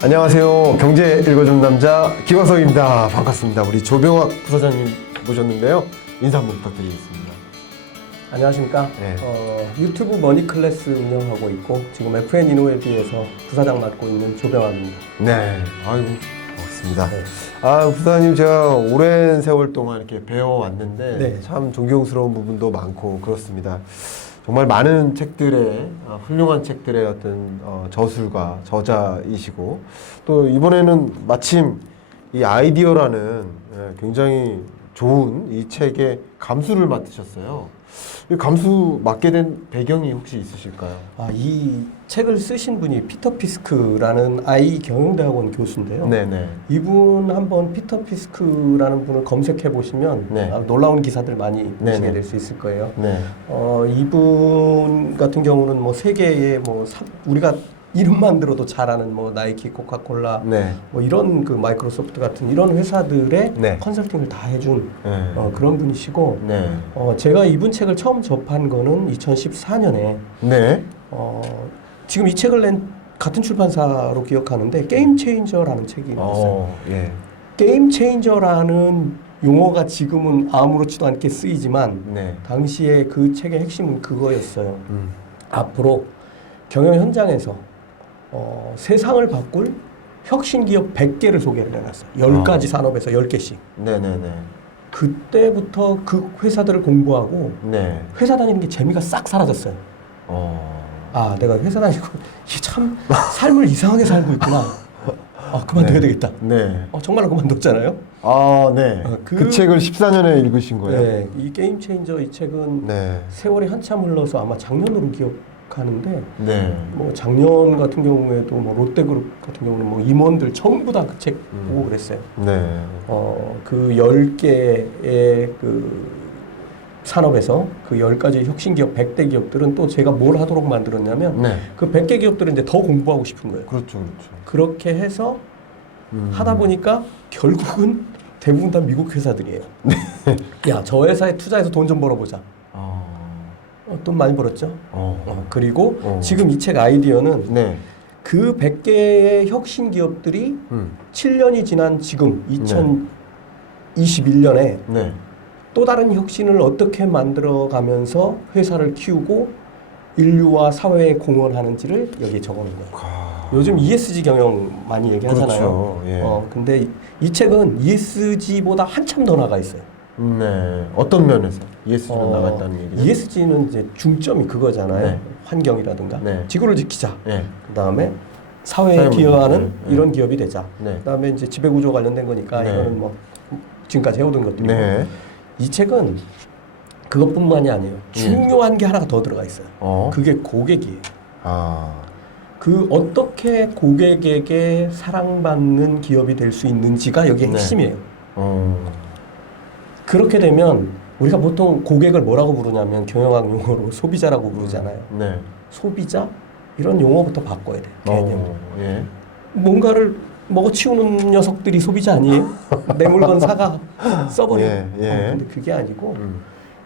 안녕하세요. 경제 읽어주는 남자 김광석입니다. 반갑습니다. 우리 조병학 부사장님 모셨는데요. 인사 한번 부탁드리겠습니다. 안녕하십니까. 네. 유튜브 머니클래스 운영하고 있고 지금 FN 이노웨비에서 부사장 맡고 있는 조병학입니다. 네, 아이고 반갑습니다. 네. 부사장님 제가 오랜 세월 동안 이렇게 배워왔는데 네. 참 존경스러운 부분도 많고 그렇습니다. 정말 많은 책들의 훌륭한 책들의 어떤 저술가 저자이시고 또 이번에는 마침 이 아이디어라는 굉장히 좋은 이 책의 감수를 맡으셨어요. 이 감수 맡게 된 배경이 혹시 있으실까요? 이 책을 쓰신 분이 피터 피스크라는 아이 경영대학원 교수인데요. 네네. 이분 한번 피터 피스크라는 분을 검색해 보시면 네. 놀라운 기사들 많이 보시게 네네. 될 수 있을 거예요. 네. 이분 같은 경우는 뭐 세계의 우리가 이름만 들어도 잘 아는 뭐 나이키, 코카콜라, 네. 뭐 이런 그 마이크로소프트 같은 이런 회사들의 네. 컨설팅을 다 해준 네. 그런 분이시고, 네. 제가 이분 책을 처음 접한 거는 2014년에 네. 지금 이 책을 낸 같은 출판사로 기억하는데 게임 체인저라는 책이 나왔어요. 예. 게임 체인저라는 용어가 지금은 아무렇지도 않게 쓰이지만 네. 당시에 그 책의 핵심은 그거였어요. 앞으로 경영 현장에서 세상을 바꿀 혁신 기업 100개를 소개를 해놨어요. 10가지 산업에서 10개씩. 네네네. 그때부터 그 회사들을 공부하고 네. 회사 다니는 게 재미가 싹 사라졌어요. 내가 회사 다니고 이게 참 삶을 이상하게 살고 있구나. 그만둬야 되겠다. 네. 정말로 그만뒀잖아요. 네. 그 책을 14년에 읽으신 거예요? 네. 이 게임 체인저 이 책은 네. 세월이 한참 흘러서 아마 작년으로 기억하는데 네. 뭐 작년 같은 경우에도 뭐 롯데그룹 같은 경우는 뭐 임원들 전부 다 그 책 보고 그랬어요. 네. 그 10개의 그 산업에서 그 10가지 혁신 기업 100대 기업들은 또 제가 뭘 하도록 만들었냐면 네. 그 100개 기업들은 이제 더 공부하고 싶은 거예요. 그렇죠, 그렇죠. 그렇게 해서 하다 보니까 결국은 대부분 다 미국 회사들이에요. 야, 저 회사에 투자해서 돈 좀 벌어보자. 돈 많이 벌었죠. 그리고 지금 이 책 아이디어는 네. 그 100개의 혁신 기업들이 7년이 지난 지금 2021년에 네. 또 다른 혁신을 어떻게 만들어가면서 회사를 키우고 인류와 사회에 공헌하는지를 여기에 적어놓은 거예요. 요즘 ESG 경영 많이 얘기하잖아요. 그렇죠. 예. 근데 이 책은 ESG보다 한참 더 나가 있어요. 네. 어떤 면에서 ESG로 나갔다는 얘기죠? ESG는 이제 중점이 그거잖아요. 네. 환경이라든가 네. 지구를 지키자. 네. 그다음에 사회에 사회 기여하는 문제. 네. 이런 기업이 되자. 네. 그다음에 이제 지배구조 관련된 거니까 네. 이거는 뭐 지금까지 해오던 것들이고. 네. 이 책은 그것뿐만이 아니에요. 중요한 게 하나가 더 들어가 있어요. 그게 고객이에요. 그 어떻게 고객에게 사랑받는 기업이 될 수 있는지가 여기의 핵심이에요. 그렇게 되면 우리가 보통 고객을 뭐라고 부르냐면 경영학 용어로 소비자라고 부르잖아요. 네. 소비자? 이런 용어부터 바꿔야 돼요. 개념. 예. 뭔가를 먹어치우는 녀석들이 소비자 아니에요? 내 물건 사가 써버려. 근데 그게 아니고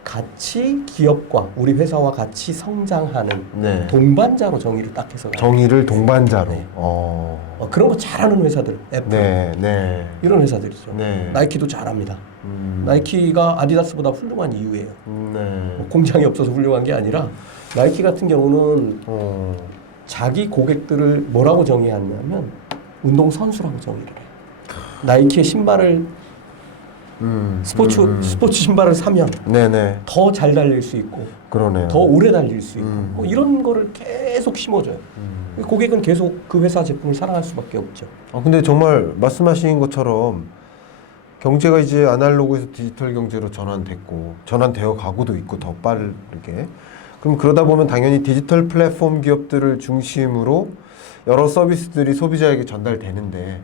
같이 기업과 우리 회사와 같이 성장하는 네. 동반자로 정의를 딱 해서 정의를 동반자로. 네. 그런 거 잘하는 회사들, 애플 네. 네. 이런 회사들이죠. 네. 나이키도 잘합니다. 나이키가 아디다스보다 훌륭한 이유예요. 네. 뭐 공장이 없어서 훌륭한 게 아니라 나이키 같은 경우는 자기 고객들을 뭐라고 정의하냐면 운동 선수라고 정의를 해요. 나이키의 신발을 스포츠 신발을 사면 네네. 더 잘 달릴 수 있고 그러네요. 더 오래 달릴 수 있고 뭐 이런 거를 계속 심어줘요. 고객은 계속 그 회사 제품을 사랑할 수밖에 없죠. 근데 정말 말씀하신 것처럼 경제가 이제 아날로그에서 디지털 경제로 전환되어 가고도 있고 더 빠르게. 그럼 그러다 보면 당연히 디지털 플랫폼 기업들을 중심으로 여러 서비스들이 소비자에게 전달되는데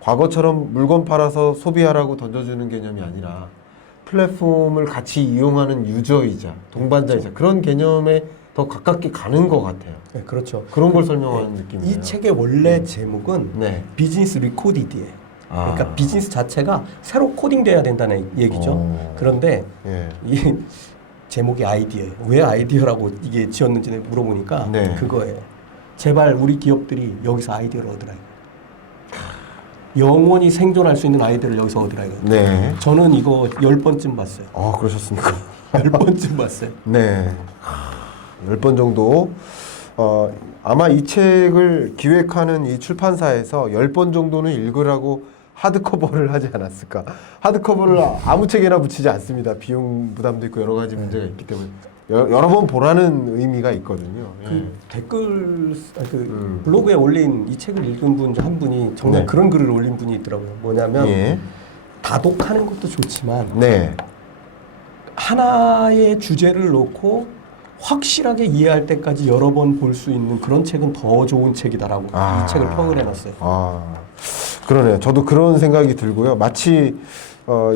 과거처럼 물건 팔아서 소비하라고 던져주는 개념이 아니라 플랫폼을 같이 이용하는 유저이자 동반자이자 그런 개념에 더 가깝게 가는 것 같아요. 네, 그렇죠. 그런 걸 설명하는 느낌이에요. 이 책의 원래 제목은 네. 비즈니스 리코디드예요. 그러니까 비즈니스 자체가 새로 코딩돼야 된다는 얘기죠. 그런데 이 제목이 아이디어예요. 왜 아이디어라고 이게 지었는지 물어보니까 그거예요. 제발 우리 기업들이 여기서 아이디어를 얻으라. 영원히 생존할 수 있는 아이디어를 여기서 얻으라 이거. 네. 저는 이거 10번쯤 봤어요. 아, 그러셨습니까? 10번쯤 봤어요. 네. 10번 정도. 아마 이 책을 기획하는 이 출판사에서 10번 정도는 읽으라고 하드커버를 하지 않았을까. 하드커버를 아무 책에나 붙이지 않습니다. 비용 부담도 있고 여러 가지 문제가 있기 때문에. 여러 번 보라는 의미가 있거든요. 그 댓글, 블로그에 올린 이 책을 읽은 분 한 분이 정말 네. 그런 글을 올린 분이 있더라고요. 뭐냐면 예. 다독하는 것도 좋지만 네. 하나의 주제를 놓고 확실하게 이해할 때까지 여러 번 볼 수 있는 그런 책은 더 좋은 책이다라고 이 책을 평을 해놨어요. 그러네요. 저도 그런 생각이 들고요. 마치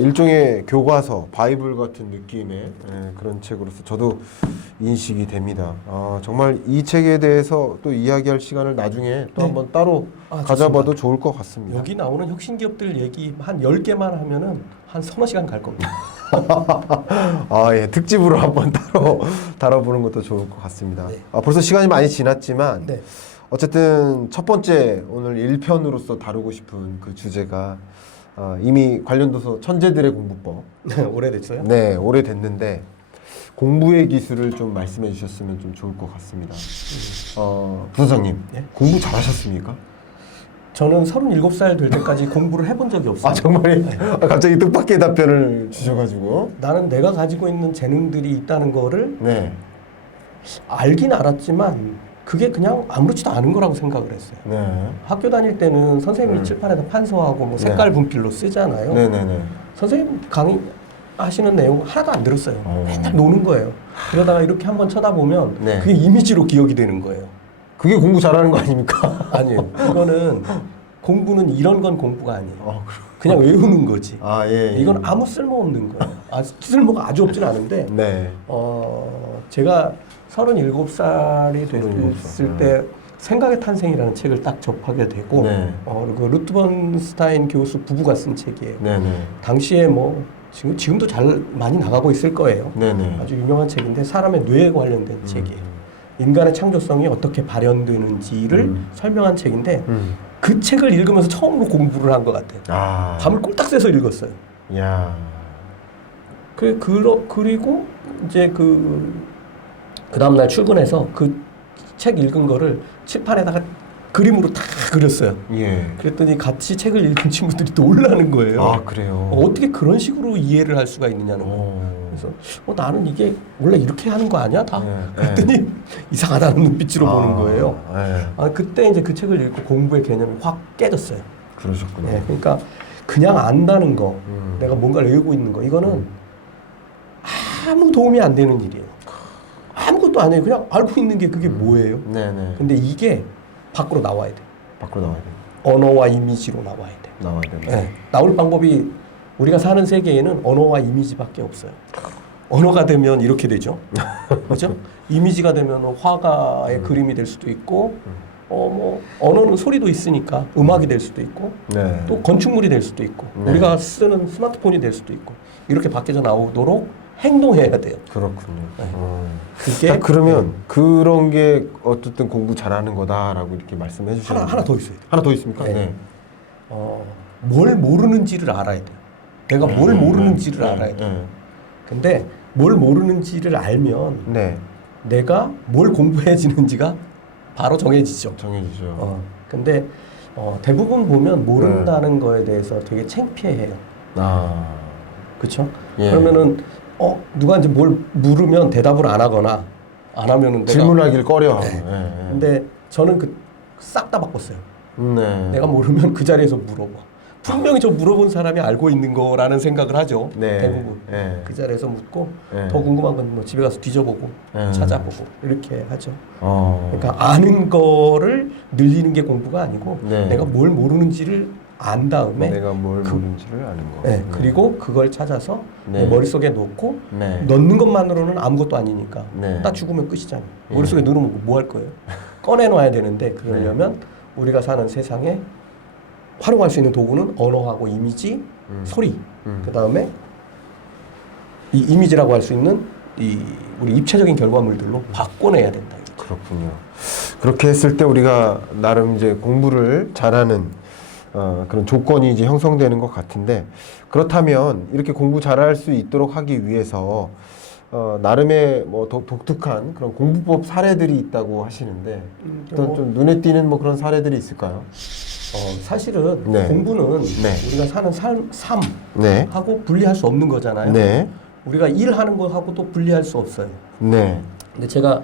일종의 교과서, 바이블 같은 느낌의 그런 책으로서 저도 인식이 됩니다. 정말 이 책에 대해서 또 이야기할 시간을 나중에 또 네. 한번 따로 가져봐도 좋을 것 같습니다. 여기 나오는 혁신기업들 얘기 한 10개만 하면은 한 서너 시간 갈 겁니다. 예. 특집으로 한번 따로 다뤄보는 것도 좋을 것 같습니다. 네. 벌써 시간이 많이 지났지만 네. 어쨌든 첫 번째 오늘 1편으로서 다루고 싶은 그 주제가 이미 관련 도서 천재들의 공부법. 오래됐어요? 네, 오래됐는데 공부의 기술을 좀 말씀해 주셨으면 좀 좋을 것 같습니다. 부서장님, 네? 공부 잘하셨습니까? 저는 37살 될 때까지 공부를 해본 적이 없어요. 정말요? 갑자기 뜻밖의 답변을 주셔가지고. 나는 내가 가지고 있는 재능들이 있다는 거를 네. 알긴 알았지만 그게 그냥 아무렇지도 않은 거라고 생각을 했어요. 네. 학교 다닐 때는 선생님이 칠판에다 판서하고 뭐 색깔 분필로 쓰잖아요. 네네네. 선생님 강의 하시는 내용 하나도 안 들었어요. 맨날 노는 거예요. 그러다가 이렇게 한번 쳐다보면 네. 그게 이미지로 기억이 되는 거예요. 그게 공부 잘하는 거 아닙니까? 아니에요. 이거는 공부는 이런 건 공부가 아니에요. 그냥 외우는 거지. 예. 이건 아무 쓸모 없는 거예요. 쓸모가 아주 없진 않은데 네. 제가 37살이 됐을 37살. 때 생각의 탄생이라는 책을 딱 접하게 되고 네. 그리고 루트번스타인 교수 부부가 쓴 책이에요. 네네. 당시에 뭐 지금도 잘 많이 나가고 있을 거예요. 네네. 아주 유명한 책인데 사람의 뇌에 관련된 책이에요. 인간의 창조성이 어떻게 발현되는지를 설명한 책인데 그 책을 읽으면서 처음으로 공부를 한 것 같아요. 밤을 꼴딱 새서 읽었어요. 야. 그리고 이제 그 다음날 출근해서 그 책 읽은 거를 칠판에다가 그림으로 다 그렸어요. 예. 그랬더니 같이 책을 읽은 친구들이 놀라는 거예요. 그래요? 어떻게 그런 식으로 이해를 할 수가 있느냐는 거예요. 그래서 나는 이게 원래 이렇게 하는 거 아니야? 다? 그랬더니 이상하다는 눈빛으로 보는 거예요. 그때 이제 그 책을 읽고 공부의 개념이 확 깨졌어요. 그러셨구나. 네, 그러니까 그냥 안다는 거, 내가 뭔가를 외우고 있는 거, 이거는 아무 도움이 안 되는 일이에요. 아무것도 아니에요. 그냥 알고 있는 게 그게 뭐예요? 네네. 근데 이게 밖으로 나와야 돼. 밖으로 나와야 돼. 언어와 이미지로 나와야 돼. 나와야 돼. 네. 나올 방법이 우리가 사는 세계에는 언어와 이미지밖에 없어요. 언어가 되면 이렇게 되죠. 그렇죠? 이미지가 되면 화가의 그림이 될 수도 있고, 언어는 소리도 있으니까 음악이 될 수도 있고, 네. 또 건축물이 될 수도 있고, 네. 우리가 쓰는 스마트폰이 될 수도 있고, 이렇게 밖에서 나오도록 행동해야 돼요. 그렇군요. 그게 그러면 그런 게 어쨌든 공부 잘하는 거다라고 이렇게 말씀해 주셨는데 하나 더 있어요. 하나 더 있습니까? 네. 뭘 모르는지를 알아야 돼요. 내가 뭘 모르는지를 알아야 돼요. 근데 뭘 모르는지를 알면 네. 내가 뭘 공부해지는지가 바로 정해지죠. 정해지죠. 근데 대부분 보면 모른다는 거에 대해서 되게 창피해해요. 그렇죠? 예. 그러면은 누가 이제 뭘 물으면 대답을 안 하거나 안 하면은 내가 질문하길 꺼려. 네. 근데 저는 싹 다 바꿨어요. 네. 내가 모르면 그 자리에서 물어봐. 분명히 저 물어본 사람이 알고 있는 거라는 생각을 하죠. 네. 대부분. 네. 그 자리에서 묻고 네. 더 궁금한 건 뭐 집에 가서 뒤져보고 찾아보고 이렇게 하죠. 그러니까 아는 거를 늘리는 게 공부가 아니고 네. 내가 뭘 모르는지를 안 다음에 내가 뭘 모르는지를 아는 거. 네. 그리고 그걸 찾아서 네. 내 머릿속에 놓고 네. 넣는 것만으로는 아무것도 아니니까 네. 딱 죽으면 끝이잖아요. 머릿속에 넣으면 뭐 할 거예요? 꺼내놔야 되는데 그러려면 우리가 사는 세상에 활용할 수 있는 도구는 언어하고 이미지, 소리, 그 다음에 이 이미지라고 할 수 있는 우리 입체적인 결과물들로 바꿔내야 된다. 그렇군요. 그렇게 했을 때 우리가 나름 이제 공부를 잘하는 그런 조건이 이제 형성되는 것 같은데 그렇다면 이렇게 공부 잘할 수 있도록 하기 위해서 나름의 뭐 독특한 그런 공부법 사례들이 있다고 하시는데 어떤 좀 눈에 띄는 뭐 그런 사례들이 있을까요? 사실은 네. 공부는 네. 우리가 사는 삶하고 네. 분리할 수 없는 거잖아요. 네. 우리가 일하는 거하고도 분리할 수 없어요. 네. 근데 제가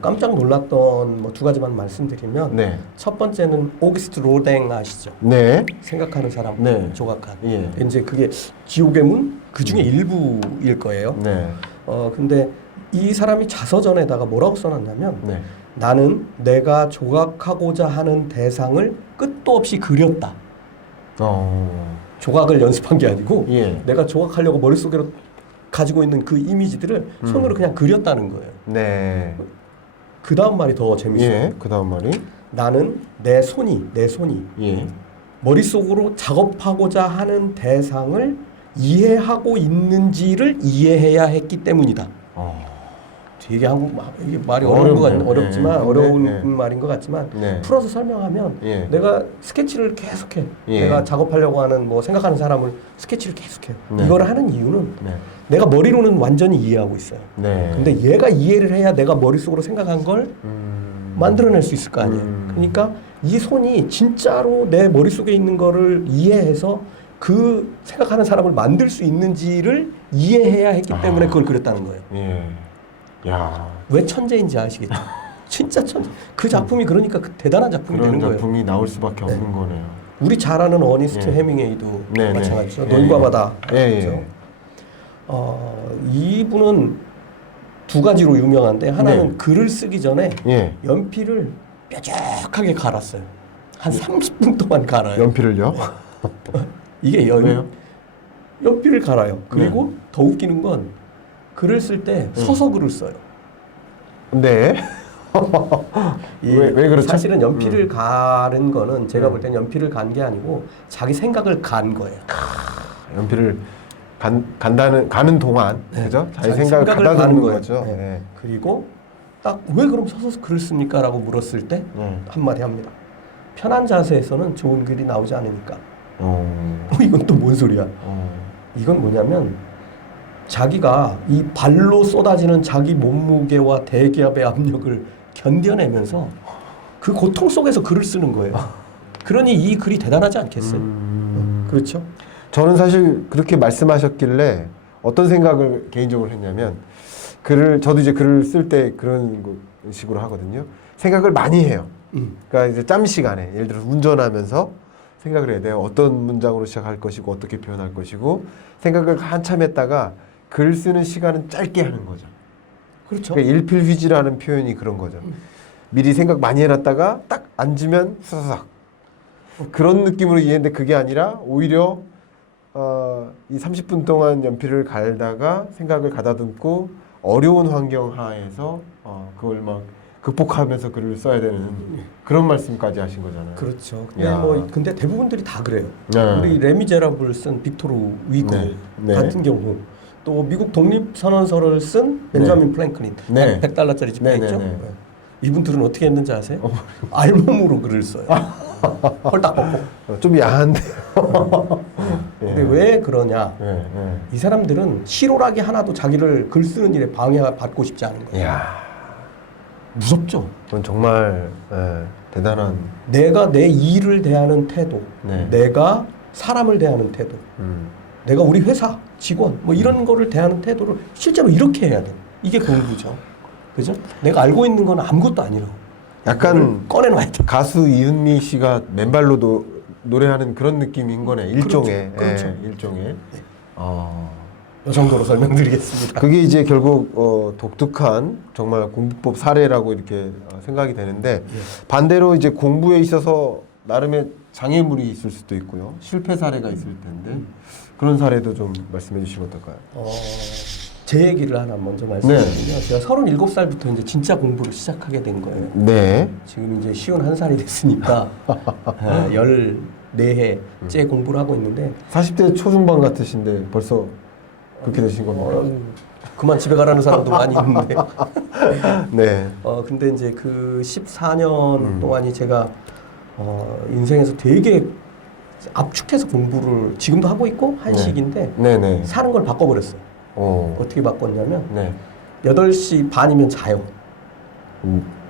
깜짝 놀랐던 뭐 두 가지만 말씀드리면 네. 첫 번째는 오기스트 로댕 아시죠? 네. 생각하는 사람 네. 조각한. 예. 이제 그게 지옥의 문 그 중에 일부일 거예요. 네. 근데 이 사람이 자서전에다가 뭐라고 써놨냐면 네. 나는 내가 조각하고자 하는 대상을 끝도 없이 그렸다. 조각을 연습한 게 아니고 예. 내가 조각하려고 머릿속으로 가지고 있는 그 이미지들을 손으로 그냥 그렸다는 거예요. 네. 그 다음 말이 더 재밌어요. 예. 그 다음 말이 나는 내 손이 예. 머릿속으로 작업하고자 하는 대상을 이해하고 있는지를 이해해야 했기 때문이다. 되게 이게 말이 어렵지만 네. 어려운 네. 말인 것 같지만 네. 풀어서 설명하면 예. 내가 스케치를 계속해. 예. 내가 작업하려고 하는 뭐 생각하는 사람을 스케치를 계속해요. 네. 이걸 하는 이유는 네. 내가 머리로는 완전히 이해하고 있어요. 네. 근데 얘가 이해를 해야 내가 머릿속으로 생각한 걸 만들어낼 수 있을 거 아니에요. 그러니까 이 손이 진짜로 내 머릿속에 있는 거를 이해해서 그 생각하는 사람을 만들 수 있는지를 이해해야 했기 때문에 그걸 그렸다는 거예요. 예. 야. 왜 천재인지 아시겠죠? 진짜 천재. 그 작품이 그러니까 대단한 작품이 그런 되는 거예요. 작품이 나올 수밖에 없는 거네요. 우리 잘 아는 어니스트 예. 해밍웨이도 네, 마찬가지죠. 네. 노인과 바다. 예, 그렇죠? 예. 이분은 두 가지로 유명한데 하나는 네. 글을 쓰기 전에 예. 연필을 뾰족하게 갈았어요. 한 30분 동안 갈아요. 연필을요? 이게 왜요? 연필을 갈아요. 그리고 더 웃기는 건 글을 쓸 때 서서 글을 써요. 네. 왜 그렇죠? 사실은 연필을 가른 거는 제가 볼 땐 연필을 간 게 아니고 자기 생각을 간 거예요. 연필을 가는 동안 그죠? 자기 자기 생각을 생각을 가다듬는 가는 거예요. 거죠. 네. 네. 그리고 딱 왜 그럼 서서 글을 씁니까라고 물었을 때 한마디 합니다. 편한 자세에서는 좋은 글이 나오지 않으니까. 이건 또 뭔 소리야? 이건 뭐냐면 자기가 이 발로 쏟아지는 자기 몸무게와 대기압의 압력을 견뎌내면서 그 고통 속에서 글을 쓰는 거예요. 그러니 이 글이 대단하지 않겠어요? 그렇죠? 저는 사실 그렇게 말씀하셨길래 어떤 생각을 개인적으로 했냐면 저도 이제 글을 쓸 때 그런 식으로 하거든요. 생각을 많이 해요. 그러니까 이제 짬 시간에 예를 들어서 운전하면서 생각을 해야 돼요. 어떤 문장으로 시작할 것이고 어떻게 표현할 것이고 생각을 한참 했다가 글 쓰는 시간은 짧게 하는 거죠. 그렇죠. 그러니까 일필휘지라는 표현이 그런 거죠. 미리 생각 많이 해놨다가 딱 앉으면 수사삭 그런 느낌으로 이해했는데 그게 아니라 오히려 이 30분 동안 연필을 갈다가 생각을 가다듬고 어려운 환경 하에서 그걸 막 극복하면서 글을 써야 되는 그런 말씀까지 하신 거잖아요. 그렇죠. 근데 대부분들이 다 그래요. 네. 우리 레미제라블 쓴 빅토르 위고 네. 같은 경우 또 미국 독립선언서를 쓴 벤자민 플랭클린 네. 100달러짜리 집회 네, 있죠. 네, 네. 이분들은 어떻게 했는지 아세요? 알몸으로 글을 써요. 헐딱 벗고. 좀 야한데. 근데 왜 그러냐? 이 사람들은 실오라기 하나도 자기를 글 쓰는 일에 방해받고 싶지 않은 거예요. 이야. 무섭죠. 그건 정말 대단한. 내가 내 일을 대하는 태도, 네. 내가 사람을 대하는 태도, 내가 우리 회사 직원 뭐 이런 거를 대하는 태도를 실제로 이렇게 해야 돼. 이게 공부죠. 그죠? 내가 알고 있는 건 아무것도 아니라고. 약간 꺼내놔야 돼. 가수 이은미 씨가 맨발로도 노래하는 그런 느낌인 거네. 일종의. 그렇죠. 일종의. 이 정도로 설명드리겠습니다. 그게 이제 결국 독특한 정말 공부법 사례라고 이렇게 생각이 되는데 반대로 이제 공부에 있어서 나름의 장애물이 있을 수도 있고요. 실패 사례가 있을 텐데 그런 사례도 좀 말씀해 주시면 어떨까요? 제 얘기를 하나 먼저 말씀드리면 제가 37살부터 이제 진짜 공부를 시작하게 된 거예요. 네. 지금 이제 51살이 됐으니까 14해째 공부를 하고 있는데 40대 초중반 같으신데 벌써 그렇게 되신 겁니까? 그만 집에 가라는 사람도 많이 있는데. 네. 근데 이제 그 14년 동안이 제가 인생에서 되게 압축해서 공부를 지금도 하고 있고 한식인데 네네. 사는 걸 바꿔버렸어요. 어. 어떻게 바꿨냐면 네. 8시 반이면 자요.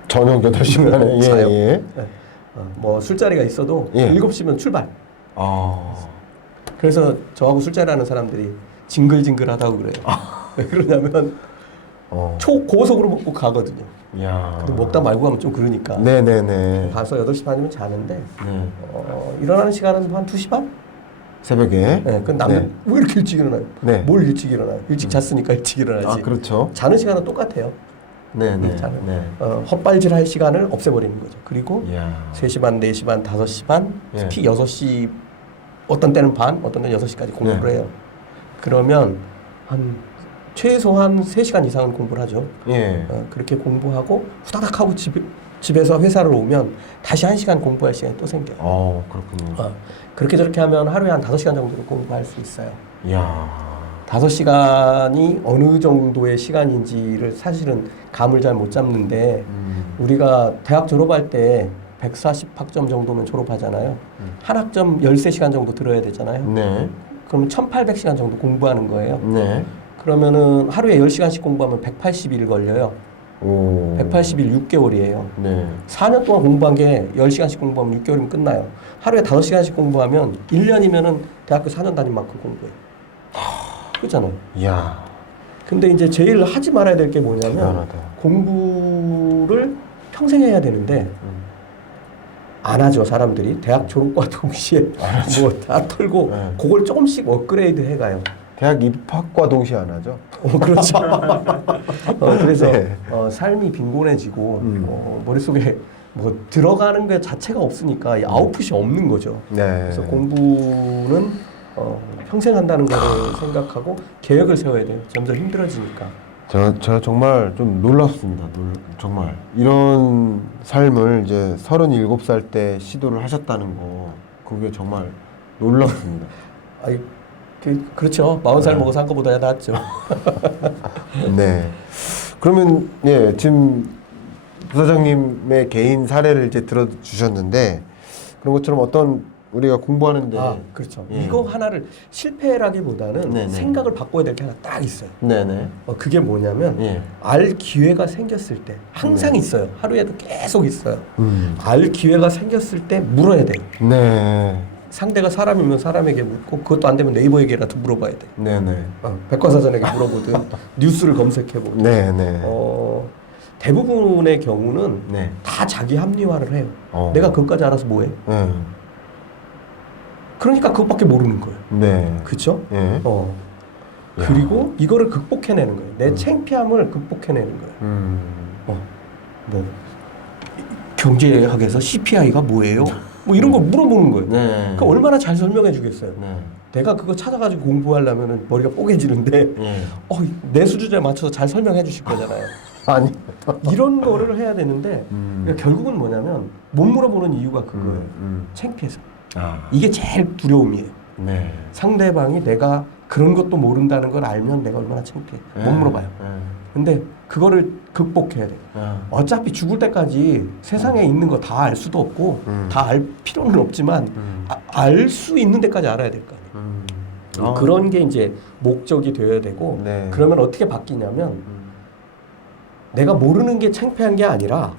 저녁 8시간에 자요. 예. 네. 뭐 술자리가 있어도 예. 7시면 출발. 아. 그래서 저하고 술자리 하는 사람들이 징글징글하다고 그래요. 왜 그러냐면 초고속으로 먹고 가거든요. 야. 근데 먹다 말고 가면 좀 그러니까. 네네네. 가서 8시 반이면 자는데 네. 일어나는 시간은 한 2시 반? 새벽에. 네, 그 남들 네. 왜 이렇게 일찍 일어나요? 네. 뭘 일찍 일어나요? 일찍 잤으니까 일찍 일어나지. 아, 그렇죠. 자는 시간은 똑같아요. 네네. 자는. 네. 헛발질할 시간을 없애버리는 거죠. 그리고 이야. 3시 반, 4시 반, 5시 반, 예. 특히 6시 어떤 때는 반, 어떤 때는 6시까지 공부를 네. 해요. 그러면 최소한 3시간 이상은 공부를 하죠. 예. 그렇게 공부하고 후다닥 하고 집에서 회사를 오면 다시 1시간 공부할 시간이 또 생겨요. 그렇군요. 그렇게 저렇게 하면 하루에 한 5시간 정도를 공부할 수 있어요. 이야. 5시간이 어느 정도의 시간인지를 사실은 감을 잘 못 잡는데 우리가 대학 졸업할 때 140학점 정도면 졸업하잖아요. 한 학점 13시간 정도 들어야 되잖아요. 네. 그러면 1800시간 정도 공부하는 거예요. 네. 그러면은 하루에 10시간씩 공부하면 180일 걸려요. 오. 180일 6개월이에요. 네. 4년 동안 공부한 게 10시간씩 공부하면 6개월이면 끝나요. 하루에 5시간씩 공부하면 1년이면은 대학교 4년 다닌 만큼 공부해요. 그렇잖아요. 이야. 근데 이제 제일 하지 말아야 될 게 뭐냐면 대단하다. 공부를 평생 해야 되는데 안 하죠. 사람들이 대학 졸업과 동시에 뭐 다 털고 네. 그걸 조금씩 업그레이드 해가요. 대학 입학과 동시에 안 하죠? 그렇죠. 그래서 네. 삶이 빈곤해지고 머릿속에 뭐 들어가는 게 자체가 없으니까 이 아웃풋이 없는 거죠. 네. 그래서 공부는 평생 한다는 거를 생각하고 계획을 세워야 돼요. 점점 힘들어지니까. 제가 정말 좀 놀랍습니다. 정말 이런 삶을 이제 37살 때 시도를 하셨다는 거 그게 정말 놀랍습니다. 아이, 그렇죠. 40살 네. 먹어서 한 거보다 낫죠. 네. 그러면 예 지금 부사장님의 개인 사례를 이제 들어주셨는데 그런 것처럼 어떤 우리가 공부하는데 그렇죠. 예. 이거 하나를 실패라기보다는 네네. 생각을 바꿔야 될 게 하나 딱 있어요. 네네. 그게 뭐냐면 예. 알 기회가 생겼을 때 항상 있어요. 하루에도 계속 있어요. 알 기회가 생겼을 때 물어야 돼요. 네. 상대가 사람이면 사람에게 묻고 그것도 안 되면 네이버에게라도 물어봐야 돼. 네네. 백과사전에게 물어보든 뉴스를 검색해보든. 네네. 대부분의 경우는 네. 다 자기 합리화를 해요. 어. 내가 그것까지 알아서 뭐해? 네. 그러니까 그것밖에 모르는 거예요. 네. 그렇죠? 예. 그리고 이거를 극복해내는 거예요. 내 창피함을 극복해내는 거예요. 뭐 경제학에서 CPI가 뭐예요? 뭐 이런 거 물어보는 거예요. 네. 그러니까 얼마나 잘 설명해 주겠어요. 네. 내가 그거 찾아가지고 공부하려면 머리가 뽀개지는데 예. 내 수준에 맞춰서 잘 설명해 주실 거잖아요. 아니. 이런 거를 해야 되는데 그러니까 결국은 뭐냐면 못 물어보는 이유가 그거예요. 창피해서. 이게 제일 두려움이에요. 네. 상대방이 내가 그런 것도 모른다는 걸 알면 내가 얼마나 창피해. 못 물어봐요. 근데 그거를 극복해야 돼요. 어차피 죽을 때까지 세상에 있는 거 다 알 수도 없고 다 알 필요는 없지만 알 수 있는 데까지 알아야 될 거 아니에요. 그런 게 이제 목적이 되어야 되고 네. 그러면 어떻게 바뀌냐면 내가 모르는 게 창피한 게 아니라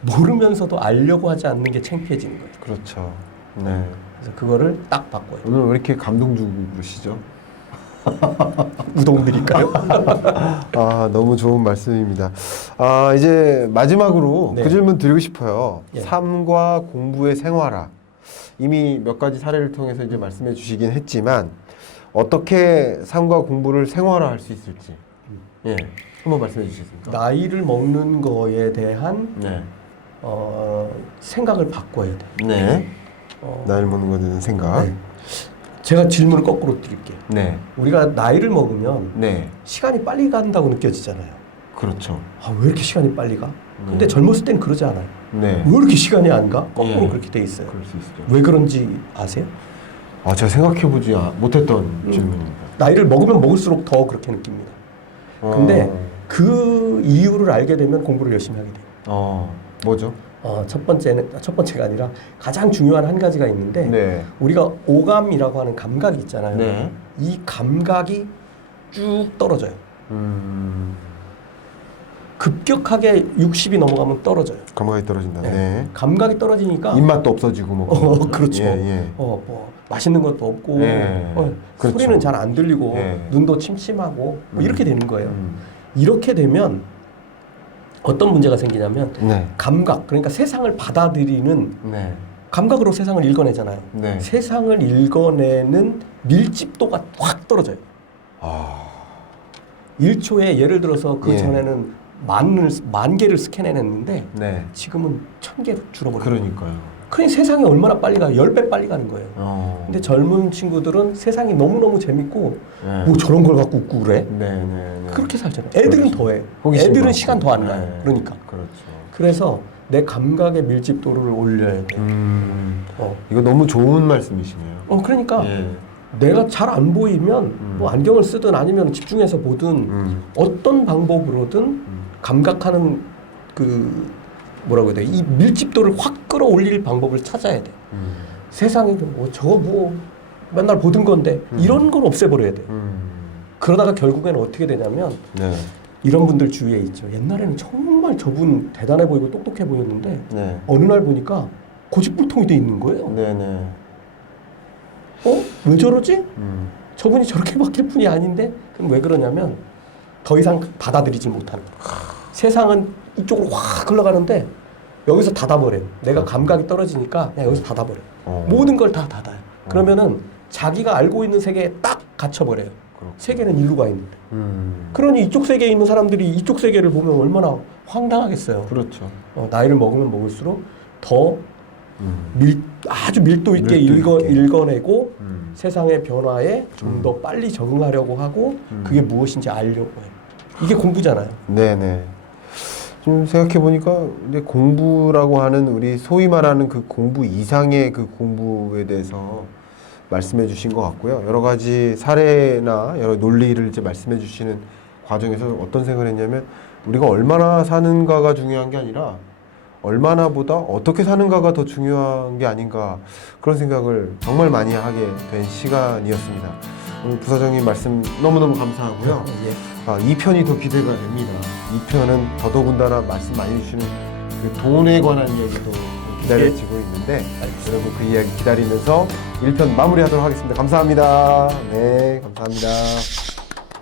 모르면서도 알려고 하지 않는 게 창피해지는 거예요. 그렇죠. 네. 그래서 그거를 딱 바꿔요. 오늘 왜 이렇게 감동 주고 그러시죠? 우동 드릴까요? 너무 좋은 말씀입니다. 이제 마지막으로 네. 그 질문 드리고 싶어요. 예. 삶과 공부의 생활화. 이미 몇 가지 사례를 통해서 이제 말씀해 주시긴 했지만 어떻게 삶과 공부를 생활화할 수 있을지. 예. 한번 말씀해 주시겠습니까? 나이를 먹는 거에 대한 네. 생각을 바꿔야 돼. 네. 나이를 먹는 것에 대한 생각. 네. 제가 질문을 거꾸로 드릴게요. 네. 우리가 나이를 먹으면 네. 시간이 빨리 간다고 느껴지잖아요. 그렇죠. 왜 이렇게 시간이 빨리 가? 근데 젊었을 때는 그러지 않아요. 네. 왜 이렇게 시간이 안 가? 거꾸로 네. 그렇게 돼 있어요. 그럴 수 있죠. 왜 그런지 아세요? 제가 생각해보지 못했던 질문입니다. 나이를 먹으면 먹을수록 더 그렇게 느낍니다. 근데 그 이유를 알게 되면 공부를 열심히 하게 돼요. 뭐죠? 첫 번째가 아니라 가장 중요한 한 가지가 있는데 네. 우리가 오감이라고 하는 감각이 있잖아요. 네. 이 감각이 쭉 떨어져요. 급격하게 60이 넘어가면 떨어져요. 감각이 떨어진다. 네. 네. 감각이 떨어지니까 입맛도 없어지고 뭐. 그렇죠. 예, 예. 뭐 맛있는 것도 없고 예. 그렇죠. 소리는 잘 안 들리고 예. 눈도 침침하고 뭐 이렇게 되는 거예요. 음. 이렇게 되면 어떤 문제가 생기냐면 네. 감각, 그러니까 세상을 받아들이는 네. 감각으로 세상을 읽어내잖아요. 네. 세상을 읽어내는 밀집도가 확 떨어져요. 아. 1초에 예를 들어서 그 예. 전에는 만 개를 스캔해냈는데 네. 지금은 1000개로 줄어버려요. 그러니까요. 그러니 세상이 얼마나 빨리 가요? 10배 빨리 가는 거예요. 근데 젊은 친구들은 세상이 너무너무 재밌고 네. 뭐 저런 걸 갖고 웃고 그래? 네, 네, 네. 그렇게 살잖아요. 애들은 그렇죠. 더해. 호기심이 애들은 많고. 시간 더 안 가요. 네. 그러니까. 그렇죠. 그래서 내 감각의 밀집도를 올려야 돼. 이거 너무 좋은 말씀이시네요. 그러니까 예. 내가 잘 안 보이면 뭐 안경을 쓰든 아니면 집중해서 보든 어떤 방법으로든 감각하는 그 뭐라고 해야 돼? 이 밀집도를 확 끌어올릴 방법을 찾아야 돼. 세상에 뭐 저거 뭐 맨날 보던 건데 이런 걸 없애버려야 돼. 그러다가 결국에는 어떻게 되냐면 네. 이런 분들 주위에 있죠. 옛날에는 정말 저분 대단해 보이고 똑똑해 보였는데 네. 어느 날 보니까 고집불통이 돼 있는 거예요. 네, 네. 왜 저러지? 저분이 저렇게 바뀔 분이 아닌데? 그럼 왜 그러냐면 더 이상 받아들이지 못하는 거예요. 세상은 이쪽으로 확 흘러가는데 여기서 닫아버려요. 내가 감각이 떨어지니까 그냥 여기서 닫아버려요. 모든 걸 다 닫아요. 그러면은 자기가 알고 있는 세계에 딱 갇혀버려요. 세계는 일루가 있는데. 그러니 이쪽 세계에 있는 사람들이 이쪽 세계를 보면 얼마나 황당하겠어요. 그렇죠. 나이를 먹으면 먹을수록 더 아주 밀도 있게 밀도 있게. 읽어내고 세상의 변화에 좀 더 빨리 적응하려고 하고 그게 무엇인지 알려고 해요. 이게 공부잖아요. 네네. 좀 생각해 보니까 이제 공부라고 하는 우리 소위 말하는 그 공부 이상의 그 공부에 대해서 말씀해 주신 것 같고요. 여러 가지 사례나 여러 논리를 이제 말씀해 주시는 과정에서 어떤 생각을 했냐면 우리가 얼마나 사는가가 중요한 게 아니라 얼마나 보다 어떻게 사는가가 더 중요한 게 아닌가 그런 생각을 정말 많이 하게 된 시간이었습니다. 오늘 부사장님 말씀 너무너무 감사하고요. 예. 2편이 더 기대가 됩니다. 2편은 더더군다나 말씀 많이 주시는 그 돈에 관한 이야기도 기다려지고 있는데 여러분 그 이야기 기다리면서 1편 마무리하도록 하겠습니다. 감사합니다. 네, 감사합니다.